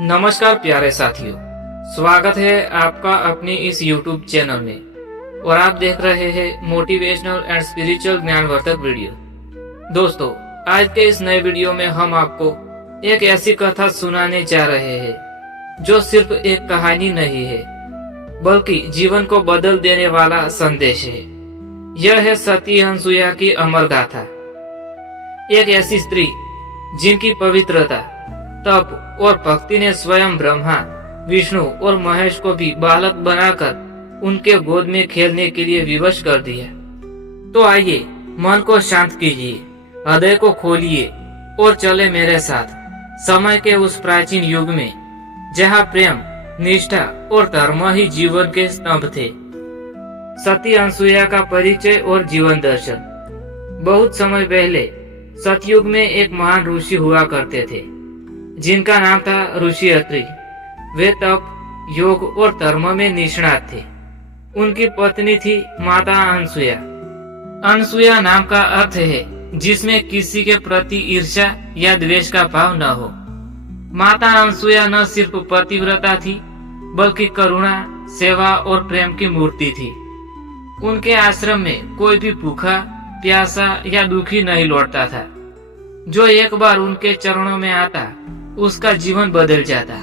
नमस्कार प्यारे साथियों, स्वागत है आपका अपनी इस YouTube चैनल में और आप देख रहे हैं मोटिवेशनल एंड स्पिरिचुअल ज्ञानवर्धक वीडियो। दोस्तों, आज के इस नए वीडियो में हम आपको एक ऐसी कथा सुनाने जा रहे हैं जो सिर्फ एक कहानी नहीं है बल्कि जीवन को बदल देने वाला संदेश है। यह है सती अनसुया की अमर गाथा। एक ऐसी स्त्री जिनकी पवित्रता, तप और भक्ति ने स्वयं ब्रह्मा, विष्णु और महेश को भी बालक बनाकर उनके गोद में खेलने के लिए विवश कर दिया। तो आइए मन को शांत कीजिए, हृदय को खोलिए और चले मेरे साथ समय के उस प्राचीन युग में जहाँ प्रेम, निष्ठा और धर्म ही जीवन के स्तंभ थे। सती अनसुया का परिचय और जीवन दर्शन। बहुत समय पहले सतयुग में एक महान ऋषि हुआ करते थे जिनका नाम था ऋषि अत्रि। वे तप, योग और धर्म में निष्णात थे। उनकी पत्नी थी माता अनसुया। अनसुया नाम का अर्थ है जिसमें किसी के प्रति ईर्ष्या या द्वेष का भाव न हो। माता अनसुया न सिर्फ पतिव्रता थी बल्कि करुणा, सेवा और प्रेम की मूर्ति थी। उनके आश्रम में कोई भी भूखा, प्यासा या दुखी नहीं लौटता था। जो एक बार उनके चरणों में आता उसका जीवन बदल जाता।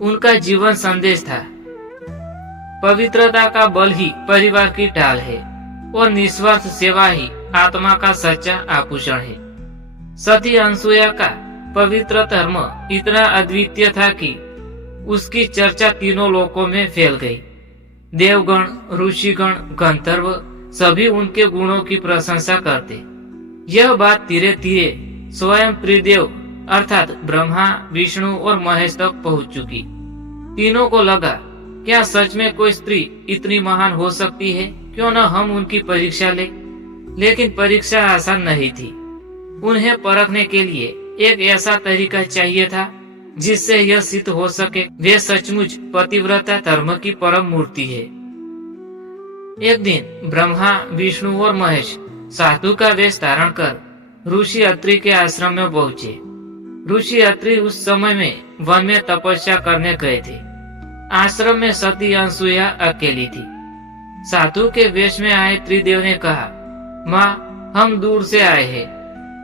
उनका जीवन संदेश था, पवित्रता का बल ही परिवार की ढाल है और निस्वार्थ सेवा ही आत्मा का सच्चा आभूषण है। सती अनसुया का पवित्र धर्म इतना अद्वितीय था कि उसकी चर्चा तीनों लोकों में फैल गई। देवगण, ऋषिगण, गंधर्व सभी उनके गुणों की प्रशंसा करते। यह बात धीरे धीरे स्वयं त्रिदेव अर्थात ब्रह्मा, विष्णु और महेश तक पहुंच चुकी। तीनों को लगा, क्या सच में कोई स्त्री इतनी महान हो सकती है? क्यों न हम उनकी परीक्षा ले। लेकिन परीक्षा आसान नहीं थी। उन्हें परखने के लिए एक ऐसा तरीका चाहिए था जिससे यह सिद्ध हो सके वे सचमुच पतिव्रता धर्म की परम मूर्ति है। एक दिन ब्रह्मा, विष्णु और महेश साधु का वेश धारण कर ऋषि अत्रि के आश्रम में पहुंचे। ऋषि अत्रि उस समय में वन में तपस्या करने गए थे। आश्रम में सती अनसुया अकेली थी। साधु के वेश में आए त्रिदेव ने कहा, माँ, हम दूर से आए हैं,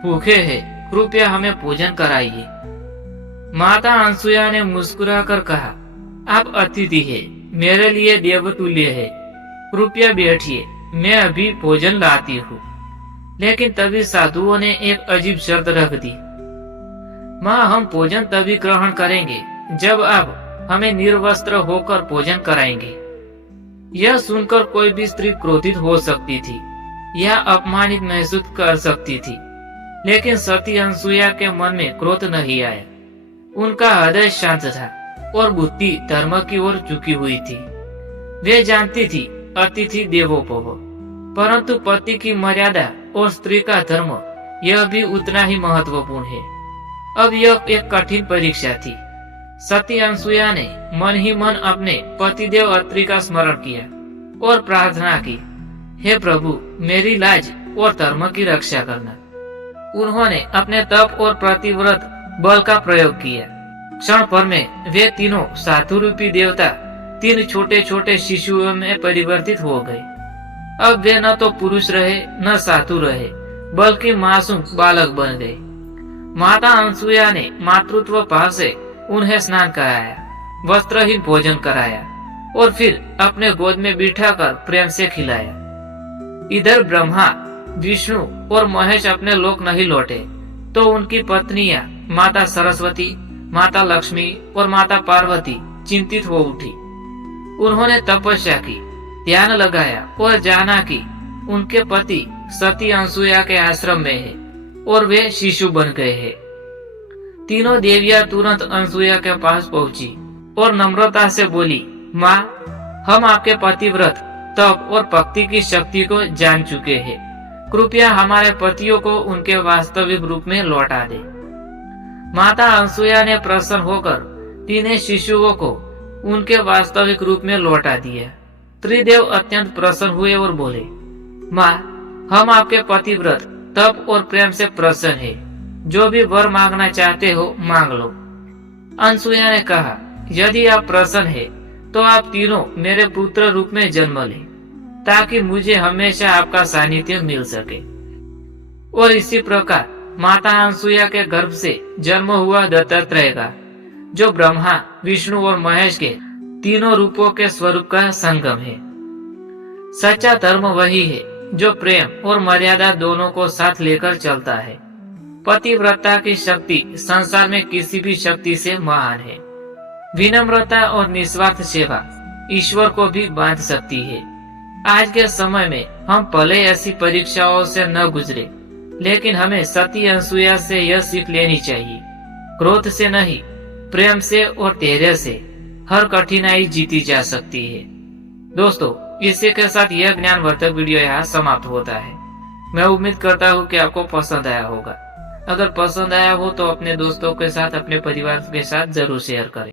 भूखे हैं, कृपया हमें भोजन कराइए। माता अनसुया ने मुस्कुराकर कहा, आप अतिथि हैं, मेरे लिए देवतुल्य है, कृपया बैठिए, मैं अभी भोजन लाती हूँ। लेकिन तभी साधुओं ने एक अजीब शर्त रख दी, माँ, हम भोजन तभी ग्रहण करेंगे जब आप हमें निर्वस्त्र होकर भोजन कराएंगे। यह सुनकर कोई भी स्त्री क्रोधित हो सकती थी या अपमानित महसूस कर सकती थी, लेकिन सती अनसुया के मन में क्रोध नहीं आया। उनका हृदय शांत था और बुद्धि धर्म की ओर झुकी हुई थी। वे जानती थी अतिथि देवो भव, परंतु पति की मर्यादा और स्त्री का धर्म यह भी उतना ही महत्वपूर्ण है। अब यह एक कठिन परीक्षा थी। सती अनसुया ने मन ही मन अपने पतिदेव अत्रि का स्मरण किया और प्रार्थना की, हे प्रभु, मेरी लाज और धर्म की रक्षा करना। उन्होंने अपने तप और प्रतिव्रत बल का प्रयोग किया। क्षण भर में वे तीनों साधु रूपी देवता तीन छोटे छोटे शिशुओं में परिवर्तित हो गए। अब वे न तो पुरुष रहे न साधु रहे बल्कि मासूम बालक बन गए। माता अनसुया ने मातृत्व भाव से उन्हें स्नान कराया, वस्त्रहीन भोजन कराया और फिर अपने गोद में बिठाकर प्रेम से खिलाया। इधर ब्रह्मा, विष्णु और महेश अपने लोक नहीं लौटे तो उनकी पत्नियां माता सरस्वती, माता लक्ष्मी और माता पार्वती चिंतित हो उठी। उन्होंने तपस्या की, ध्यान लगाया और जाना कि उनके पति सती अनसुया के आश्रम में है और वे शिशु बन गए हैं। तीनों देवियां तुरंत अनसुया के पास पहुंची और नम्रता से बोली, माँ, हम आपके पतिव्रत, तप और भक्ति की शक्ति को जान चुके हैं। कृपया हमारे पतियों को उनके वास्तविक रूप में लौटा दे। माता अनसुया ने प्रसन्न होकर तीनों शिशुओं को उनके वास्तविक रूप में लौटा दिया। त्रिदेव अत्यंत प्रसन्न हुए और बोले, माँ, हम आपके पतिव्रत, तप और प्रेम से प्रसन्न है। जो भी वर मांगना चाहते हो मांग लो। अनसुया ने कहा, यदि आप प्रसन्न है तो आप तीनों मेरे पुत्र रूप में जन्म लें, ताकि मुझे हमेशा आपका सानिध्य मिल सके। और इसी प्रकार माता अनसुया के गर्भ से जन्म हुआ दत्तात्रेय का, जो ब्रह्मा, विष्णु और महेश के तीनों रूपों के स्वरूप का संगम है। सच्चा धर्म वही है जो प्रेम और मर्यादा दोनों को साथ लेकर चलता है। पतिव्रता की शक्ति संसार में किसी भी शक्ति से महान है। विनम्रता और निस्वार्थ सेवा ईश्वर को भी बांध सकती है। आज के समय में हम भले ऐसी परीक्षाओं से न गुजरे, लेकिन हमें सती अनसुया से यह सीख लेनी चाहिए, क्रोध से नहीं, प्रेम से और धैर्य से हर कठिनाई जीती जा सकती है। दोस्तों, इसी के साथ यह ज्ञानवर्धक वीडियो यहाँ समाप्त होता है। मैं उम्मीद करता हूँ कि आपको पसंद आया होगा। अगर पसंद आया हो तो अपने दोस्तों के साथ, अपने परिवार के साथ जरूर शेयर करें।